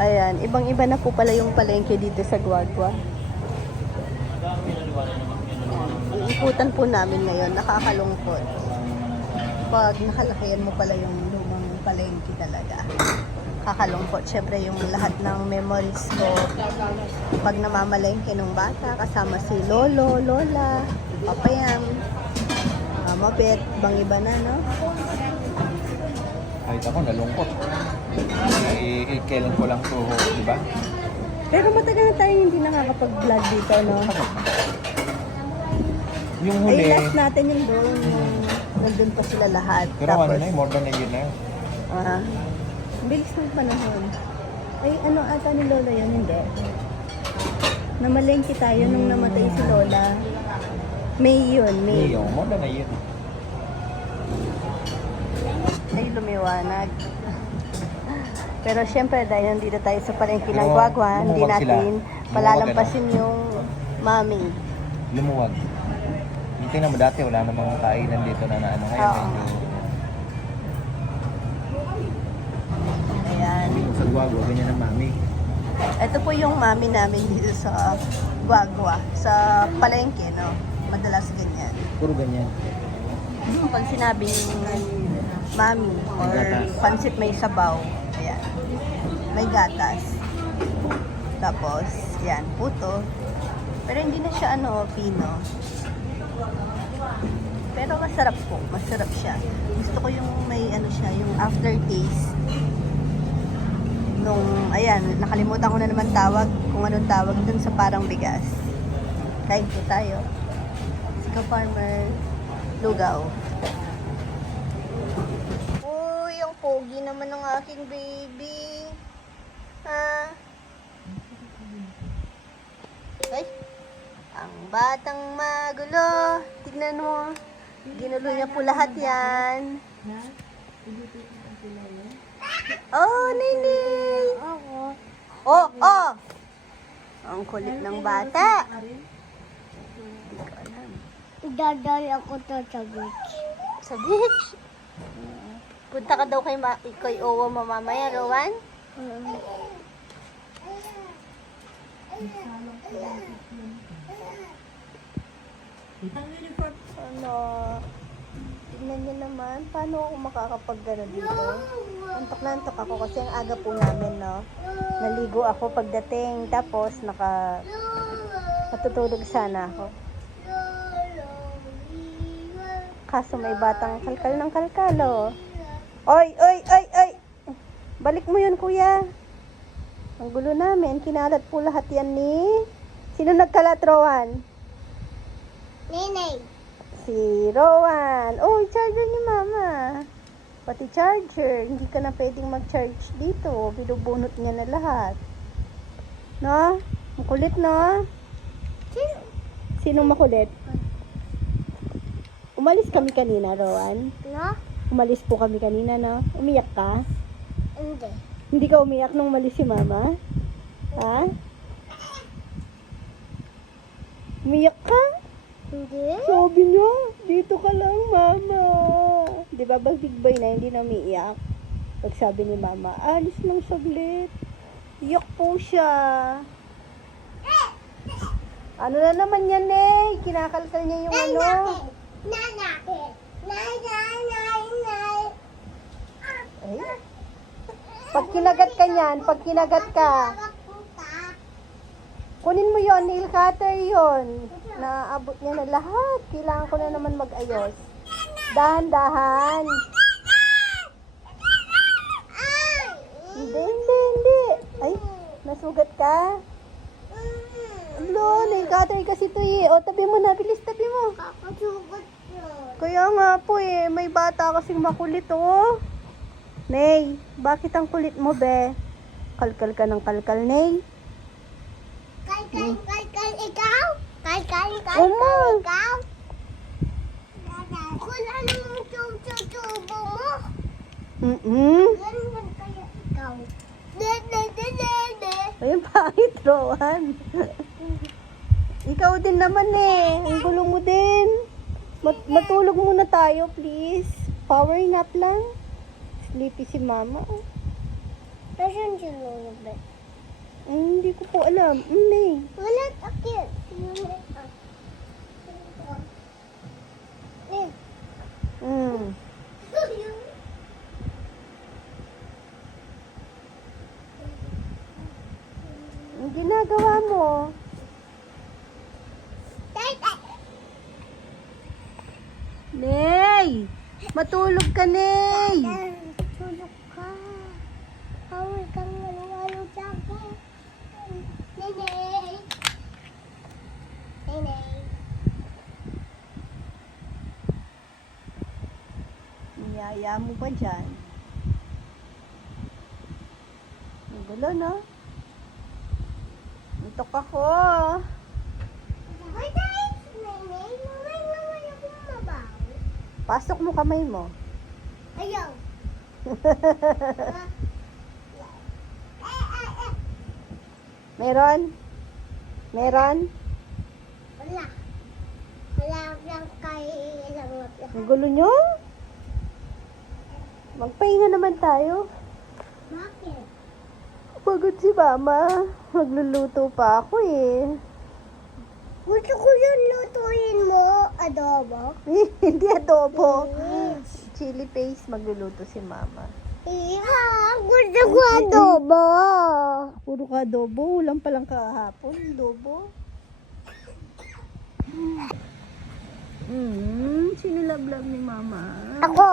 Ayan, ibang-iba na po pala yung palengke dito sa Guagua. Iikutan po namin ngayon, nakakalungkot. Pag nakalakayan mo pala yung lumang palengke talaga. Kakalungkot. Siyempre yung lahat ng memories ko pag namamalengke nung bata, kasama si Lolo, Lola, Papayam, Mama Bet, bang iba na, no? Kahit ako nalungkot. Eh, kailan ko lang to, di ba? Pero matagal na tayo hindi nakakapag-vlog dito, no? Yung Ay, huli, last natin yung doon, yung nandun pa sila lahat. pero ano na yun, more than a year na yun. ah, bilis ng panahon. Ay, ano ata ni Lola yun? Hindi. Namalengke tayo nung namatay si Lola. May yun, May. May yung more than a year. Ay, lumiwanag. Pero syempre, dahil nandito tayo sa palengke ng Pero, Guagua, hindi lumuwag sila. natin Lumuwag, palalampasin yung mami. Lumuwag. Tingnan mo dati, wala namang kainan dito na, na ano ngayon. Oo. Medyo, Ayan. hindi ko sa guwagwa, ganyan ang mami. Ito po yung mami namin dito sa Guagua, sa palengke, no? Madalas ganyan. Puro ganyan. Pag sinabing mami or gatas. pansit may sabaw, ayan. May gatas. Tapos, yan, puto. Pero hindi na siya ano, pino. Pero masarap po, masarap siya. Gusto ko yung may ano siya, yung aftertaste. Nung, ayan, nakalimutan ko na naman tawag, kung anong tawag dun sa parang bigas. Kain po tayo. Sika Farmer, Lugaw. Pogi naman ng aking baby. Ha? Ay, ang batang magulo. Tignan mo. Ginulo niya po lahat yan. Oh, Nini! Oh, oh! Ang kulit ng bata. Hindi ko alam. Dadal ako to sa beach. Sa beach? Punta ka daw kay, ma kay Owa mamamaya, Rowan? Ano? Tignan niyo naman, paano ako makakapag dito? Antok na antok ako kasi ang aga po namin, no? Naligo ako pagdating, tapos naka... Matutulog sana ako. Kaso may batang kalkal ng kalkal, oh. Oy, oy, oy, oy! Balik mo yun, kuya. Ang gulo namin. Kinalat po lahat yan ni... Sino nagkalat, Rowan? Nenay. Si Rowan. Oh, charger ni Mama. Pati charger. Hindi ka na pwedeng mag-charge dito. Binubunot niya na lahat. No? Ang kulit, no? Sino? Sinong makulit? Umalis kami kanina, Rowan. No? Umalis po kami kanina, no? Umiyak ka? Hindi. Hindi ka umiyak nung umalis si Mama? Ha? Umiyak ka? Hindi? Sabi niya, dito ka lang, Mama. Di ba, pag big boy na, hindi na umiiyak. Pag sabi ni Mama, alis lang saglit. Iyak po siya. Ano na naman yan, eh? Kinakalkal niya yung ano. Nanakit. Nay, nay. Ay. Pag kinagat ka niyan, pag kinagat ka, kunin mo yon nail cutter yon Naabot niya na lahat. Kailangan ko na naman mag-ayos. Dahan-dahan. Hindi, hindi, hindi. Ay, nasugat ka? Lo, nail cutter kasi to eh. O, tabi mo na. Bilis, tabi mo. Kakasugot yun. Kaya nga po eh, may bata kasing makulit oh. Nay, bakit ang kulit mo be? Kalkal ka ng kalkal, Nay. Kal, kal, kal, kal, ikaw? Oma. kain, kain. Kung ano yung tubo mo, Mm-mm. ganun kaya ikaw. De, de, de, de, de. Ayun, pangit, Rowan. Ikaw din naman eh. Ang gulo mo din. Mat- matulog muna tayo, please. Power nap lang. Sleepy si mama. Nasaan si Lolo? Mm, hindi ko po alam. Mm, eh. Wala. Eh. Mm. Ang ginagawa mo? Ney! Matulog ka, Ney! Tulog ka. Bawal kang malawalo sa akin. Nenay. Nenay. Niyaya mo ba dyan? Ang gulo, no? Antok ako. Pasok mo kamay mo. Ayaw. Meron? Meron? Wala. Wala lang kay. Ang gulo nyo? Magpahinga naman tayo. Bakit? Pagod si mama. Magluluto pa ako eh. Gusto ko yung lutuin mo, adobo. Hindi adobo. Yes. Chili paste magluluto si mama. Iya, gusto ko adobo. Puro ka adobo. Ulam pa lang kahapon. Adobo. Hmm, sinilab-lab ni mama. Ako.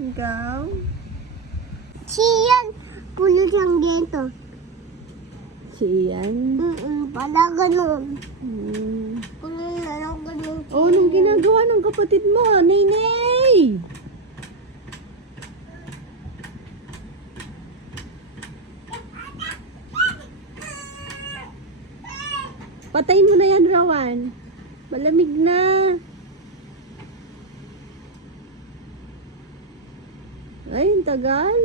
Ikaw? Siyan. Puno siyang gento. Si Ian. Mm pala ganun. Hmm. Puno na lang ganun. Oh, anong ginagawa ng kapatid mo? Nay-nay! Patayin mo na yan, Rawan. Malamig na. Ay, ang tagal.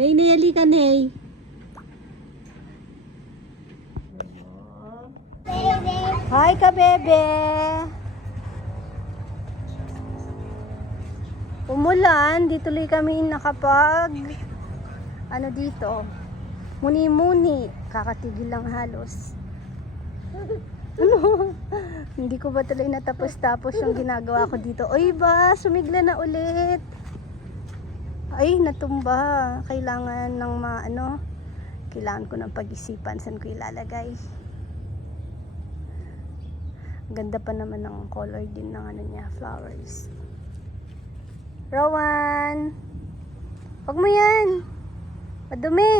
Nay, nay, halika, nay. Hi ka, bebe. Umulan, di tuloy kami nakapag ano dito. Muni-muni, kakatigil lang halos. Ano? Hindi ko ba tuloy natapos-tapos yung ginagawa ko dito? Oy ba, sumigla na ulit. Ay, natumba. Kailangan ng ma, ano, kailangan ko ng pag-isipan saan ko ilalagay. Ganda pa naman ng color din ng ano niya, flowers. Rowan! Huwag mo yan! Madumi!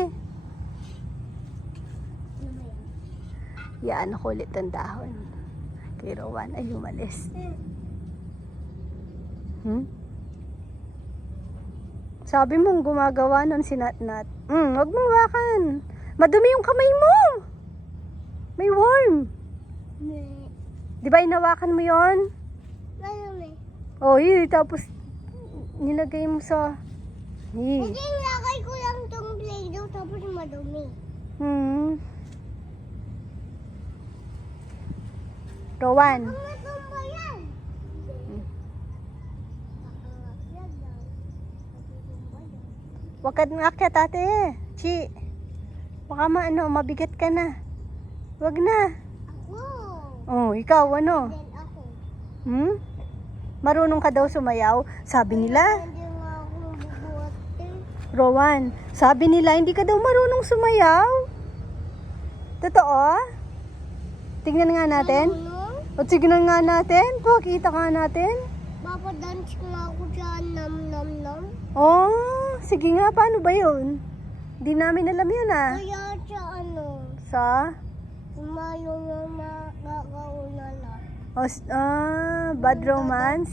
Yaan ako ulit ang dahon. Kay Rowan ay umalis. Hmm? Sabi mong gumagawa nun si Natnat. Hmm, huwag mong wakan. Madumi yung kamay mo! May worm! Di ba inawakan mo yon? Marami. Oh, yun. Tapos, nilagay mo sa... Eh. Kasi nilagay ko lang tong play-doh tapos madumi. Hmm. Rowan. Ang matumba yan. Huwag ka akyat, ate. Chi. Baka maano, mabigat ka na. Huwag na. Ako. Oh, ikaw, ano? Then ako. Hmm? Marunong ka daw sumayaw? Sabi nila. Eh. Rowan, sabi nila hindi ka daw marunong sumayaw. Totoo? Tingnan nga natin. O tignan nga natin. Pakita nga natin. Papadance nga ako sa nam-nam-nam. Oh, sige nga. Paano ba yun? Di namin alam yun ah. Kaya sa ano, Sa? sumayo na makakauna lang. O, s- ah, bad romance?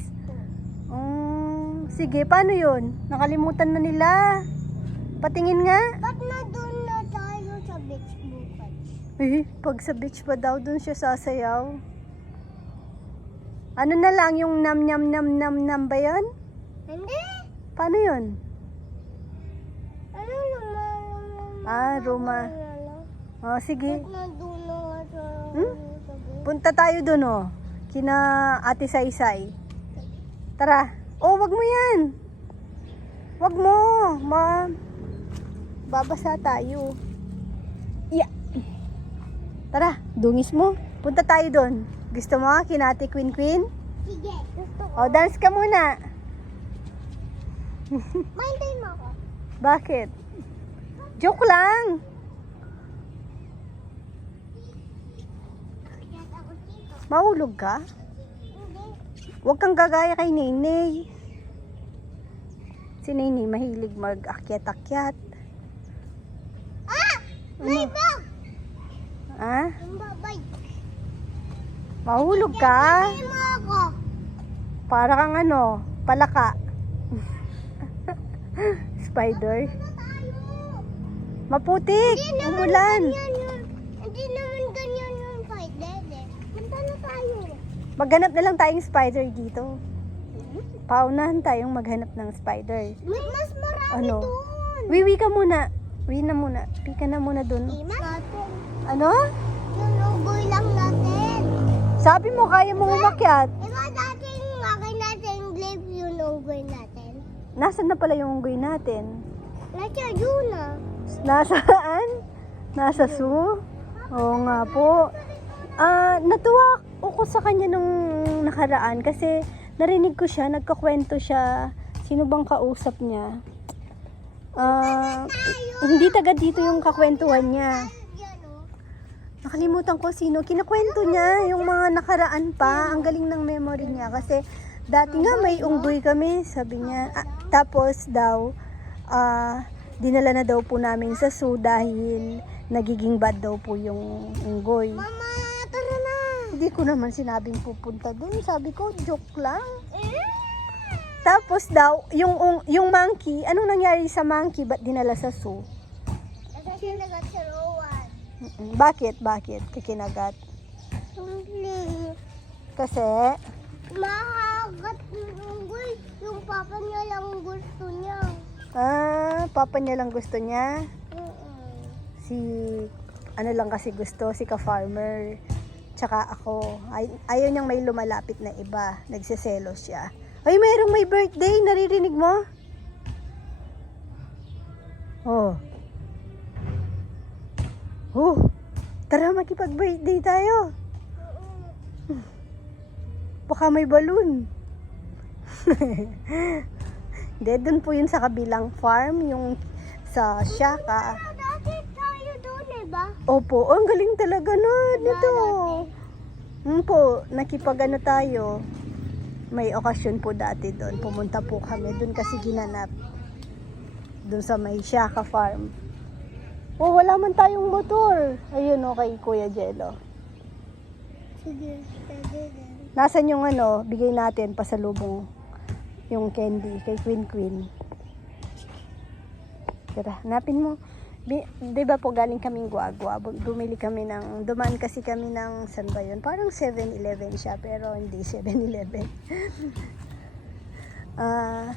Oh, sige, paano yun? Nakalimutan na nila. Patingin nga. Ba't na doon na tayo sa beach bukas? Eh, pag sa beach pa daw, dun siya sasayaw. Ano na lang, yung nam nam nam nam nam ba yun? Hindi. Paano yun? Ano naman? Ah, Roma. Oh, sige. Hmm? Punta tayo dun, oh. Kina Ate Saysay. Tara. Oh, wag mo yan. Wag mo. Ma. Babasa tayo. Yeah. Tara, dungis mo. Punta tayo dun. Gusto mo, kina Ate Queen Queen? Sige, gusto ko. O, dance ka muna. Mahintay mo ako. Bakit? Joke lang. Mahulog ka? Huwag kang gagaya kay Nene. Si Nene mahilig mag-akyat-akyat. Ah! May Ano? bag! Ah? Yung babay. Mahulog ka? Para kang ano, palaka. Spider. Maputik. Umulan. Ganyan yun. Hindi naman ganyan yung fight dede. Punta na tayo. Maghanap na lang tayong spider dito. Paunahan tayong maghanap ng spider. May mas marami Ano? doon. Wiwi ka muna. Wiwi na muna. Pika na muna? Natin. Ano? Yung ugoy lang natin. Sabi mo, kaya mo umakyat. Iba natin yung akin natin live yung ugoy natin. Nasaan na pala yung unggoy natin? Nasa yun ah. Nasaan? Nasa zoo? Oo nga po. Ah, natuwa ako sa kanya nung nakaraan kasi narinig ko siya, nagkakwento siya. Sino bang kausap niya? Ah, hindi taga dito yung kakwentuhan niya. Nakalimutan ko sino. Kinakwento niya yung mga nakaraan pa. Ang galing ng memory niya. Kasi dati nga may unggoy kami, sabi niya. Ah, tapos daw, ah, dinala na daw po namin sa zoo dahil nagiging bad daw po yung unggoy. Mama, tara na. Hindi ko naman sinabing pupunta dun. Sabi ko, joke lang. Eh? Tapos daw, yung, ung- yung monkey, anong nangyari sa monkey? Ba't dinala sa zoo? Kasi nagat sa Rowan. Bakit? Bakit? Kikinagat? Hindi. Kasi, Makagat yung unggoy. Yung papa niya lang gusto niya. Ah, papa niya lang gusto niya. Si, ano lang kasi gusto, si ka-farmer. Tsaka ako. Ay, ayaw niyang may lumalapit na iba. Nagsiselos siya. Ay, mayroong may birthday. Naririnig mo? Oh. Oh. Tara, makipag-birthday tayo. Baka may balloon. Hindi, dun po yun sa kabilang farm, yung sa Shaka. Dati tayo doon eh ba? Opo, oh, ang galing talaga no, nito. Hmm po, nakipag ano tayo. May okasyon po dati doon. Pumunta po kami doon kasi ginanap. Doon sa may Shaka Farm. Oh, wala man tayong motor. Ayun oh, kay Kuya Jello. Sige. Nasaan yung ano, bigay natin pasalubong yung candy kay Queen Queen. Tara, hanapin mo. Bi- Di ba po galing kaming guagua, Bu- bumili kami ng, dumaan kasi kami ng, saan ba yun? Parang 7-Eleven siya, pero hindi 7-Eleven. Ah,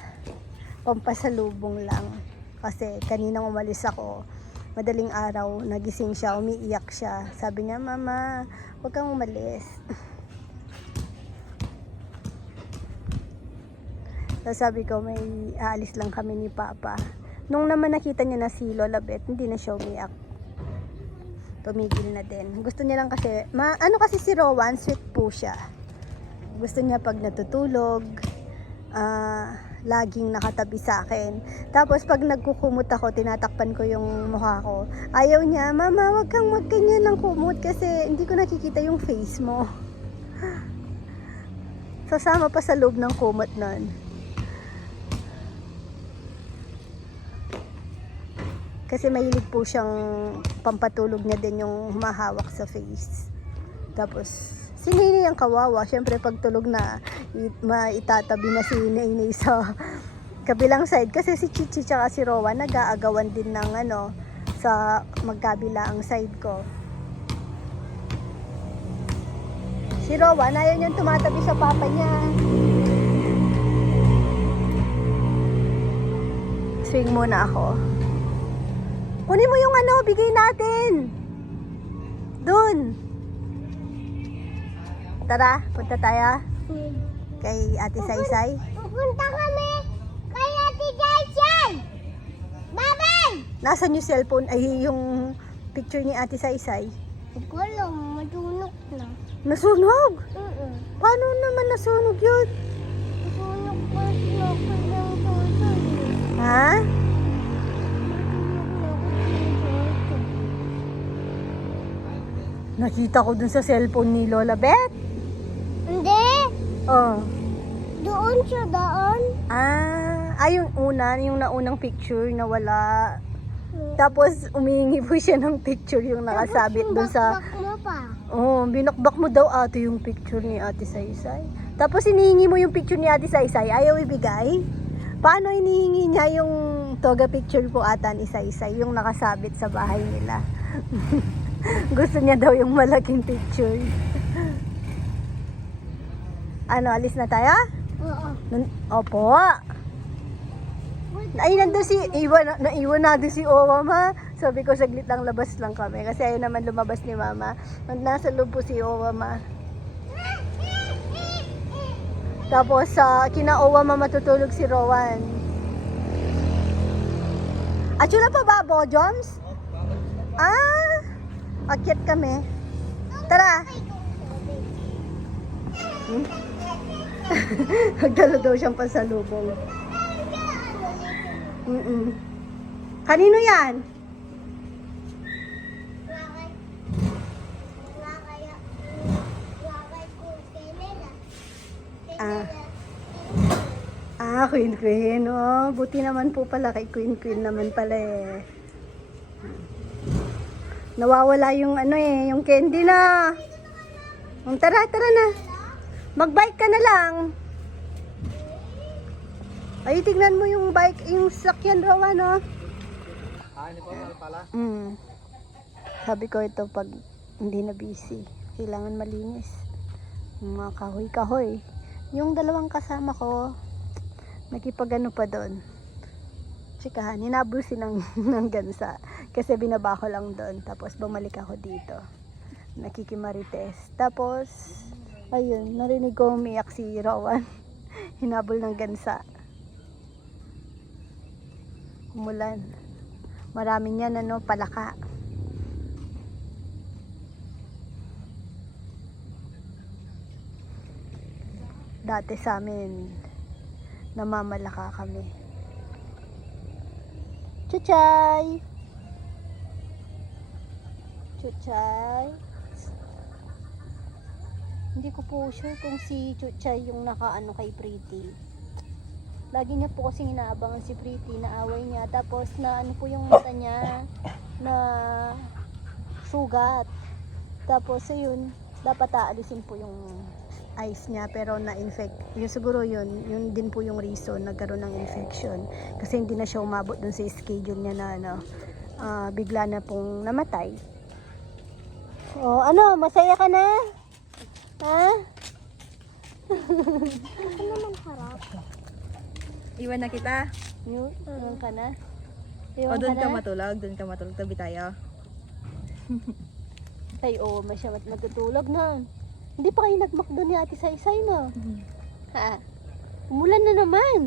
pampasalubong lang. Kasi kaninang umalis ako, madaling araw, nagising siya, umiiyak siya. Sabi niya, Mama, huwag kang umalis. Tapos sabi ko, may aalis lang kami ni Papa. Nung naman nakita niya na si Lola Beth, hindi na siya umiyak. Tumigil na din. Gusto niya lang kasi, ma, ano kasi si Rowan, sweet po siya. Gusto niya pag natutulog, ah, laging nakatabi sa akin. Tapos pag nagkukumot ako, tinatakpan ko yung mukha ko. Ayaw niya, Mama, wag kang magganyan ng kumot kasi hindi ko nakikita yung face mo. Sasama pa sa loob ng kumot nun. Kasi mahilig po siyang pampatulog niya din yung humahawak sa face. Tapos, si Nini ang kawawa. Siyempre, pag tulog na, it, maitatabi na si Nini sa kabilang side. Kasi si Chichi tsaka si Rowan nag-aagawan din ng ano, sa magkabila ang side ko. Si Rowan, ayaw niyang tumatabi sa papa niya. Swing muna ako. Kunin mo yung ano, bigay natin. Doon. Tara, punta tayo kay Ate Saysay. Pupunta kami kay Ate Jaisay! Bye-bye! Nasaan yung cellphone? Ay, yung picture ni Ate Saysay. Ko alam, matunog na. Nasunog? Oo. Paano naman nasunog yun? Matunog pa siya. Ha? Nakita ko dun sa cellphone ni Lola Beth. Hindi! Oh. Doon siya, doon. Ah, ay yung una, yung naunang picture na wala. Tapos umihingi po siya ng picture yung nakasabit dun sa... Tapos mo pa. Oh, binakbak mo daw ate yung picture ni Ate Saysay. Tapos hinihingi mo yung picture ni Ate Saysay, ayaw ibigay? Paano hinihingi niya yung toga picture po ata ni Saysay, yung nakasabit sa bahay nila? Gusto niya daw yung malaking picture. ano, alis na tayo? Oo. Nan- Opo. Ay, nandun si, iwan, na, naiwan natin si Owa, ma. Sabi ko, saglit lang labas lang kami. Kasi ayaw naman lumabas ni Mama. Nasa loob po si Owa, ma. Tapos, sa kina Owa, ma, matutulog si Rowan. At yun na pa ba, Bojoms? Ah, akyat kami. Tara. Hmm? Daw siyang pasalubong. Mm-mm. Kanino yan? Ah. Ah, Queen Queen. Oh, buti naman po pala kay Queen Queen naman pala eh. Nawawala yung ano eh, yung candy na. Um, tara, tara na. Magbike ka na lang. Ay, tignan mo yung bike, yung sakyan raw ano. Ah, pala. Mm. Sabi ko ito pag hindi na busy, kailangan malinis. Mga kahoy-kahoy. Yung dalawang kasama ko, nakipagano pa doon. Tsikahan, hinabol si ng, ng gansa. Kasi binaba ko lang doon. Tapos bumalik ako dito. Nakikimarites. Tapos, ayun, narinig ko umiyak si Rowan. Hinabol ng gansa. Umulan. Maraming yan, ano, palaka. Dati sa amin, namamalaka kami. Chuchay! Chuchay! Hindi ko po sure kung si Chuchay yung nakaano kay Pretty. Lagi niya po kasi inaabangan si Pretty na away niya. Tapos na ano po yung mata niya na sugat. Tapos ayun, dapat aalisin po yung eyes niya pero na-infect. Yun siguro yun, yun din po yung reason nagkaroon ng infection. Kasi hindi na siya umabot dun sa schedule niya na ano, ah, bigla na pong namatay. Oh, ano, masaya ka na? Ha? Ano naman harap? Iwan na kita. Iwan ka na? O Iwan doon ka na? matulog, doon ka matulog, tabi tayo. Ay, oo, oh, masya mat matutulog na. Hindi pa kayo nagmakdo ni Ate Saysay, no? Ha? Umulan na naman.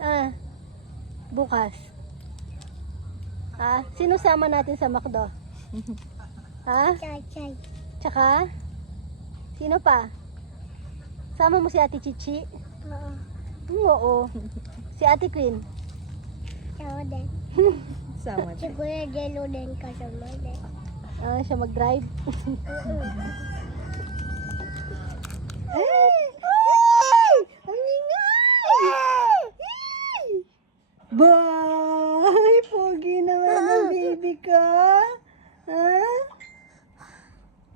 Ah, bukas. Ha? Sino sama natin sa makdo? ha? Chay, chay. Tsaka? Sino pa? Sama mo si Ate Chichi? Oo. Hmm, oo. Si Ate Queen? Sama din. Sama. Si Kuya Jello din kasama din. Ah, siya mag-drive. Oo. Ay! Ang ingay! Bye! Pogi naman ang baby ka. Ha?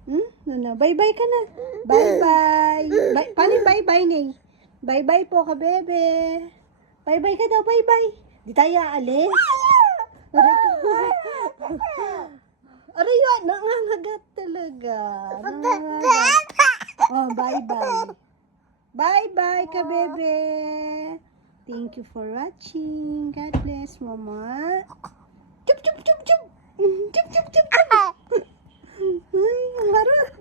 Hmm? Ano na? Bye-bye ka na. Bye-bye. Bye, paano bye-bye, Ning? Bye-bye po ka, bebe. Bye-bye ka daw, bye-bye. Di tayo aalis. Aray yun, nangangagat talaga. Nangangagat. Oh, bye-bye. Bye-bye, kabebe. Thank you for watching. God bless, mama. Chup, chup, chup, chup. Chup, chup, chup, chup. Ay, ang.